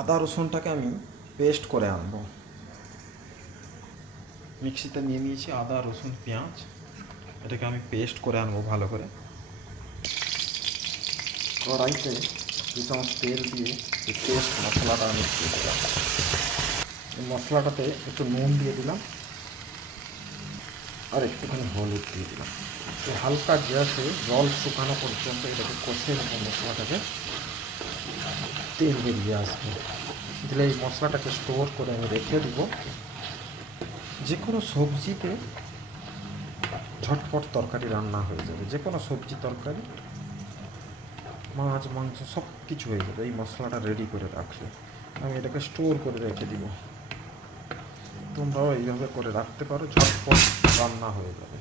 আদা রসুনটাকে আমি পেস্ট করে আনবো। মিক্সিতে নিয়ে নিয়েছি আদা রসুন পেঁয়াজ, এটাকে আমি পেস্ট করে আনবো ভালো করে। কড়াইতে 2 চামচ তেল দিয়ে এই পেস্ট মশলাটা আমি দিয়ে দিলাম। এই মশলাটাতে একটু নুন দিয়ে দিলাম আর একটুখানি হলুদ দিয়ে দিলাম। এই হালকা গ্যাসে জল শুকানো পর্যন্ত এটাকে কষে নেব মশলাটাকে, তেল বেরিয়ে আসবে। দিলে এই মশলাটাকে স্টোর করে আমি রেখে দেব। যে কোনো সবজিতে ঝটপট তরকারি রান্না হয়ে যাবে, যে কোনো সবজি তরকারি, মাছ মাংস সব কিছু হয়ে যাবে এই মশলাটা রেডি করে রাখলে। আমি এটাকে স্টোর করে রেখে দিব। তোমরাও এইভাবে করে রাখতে পারো, ঝটপট রান্না হয়ে যাবে।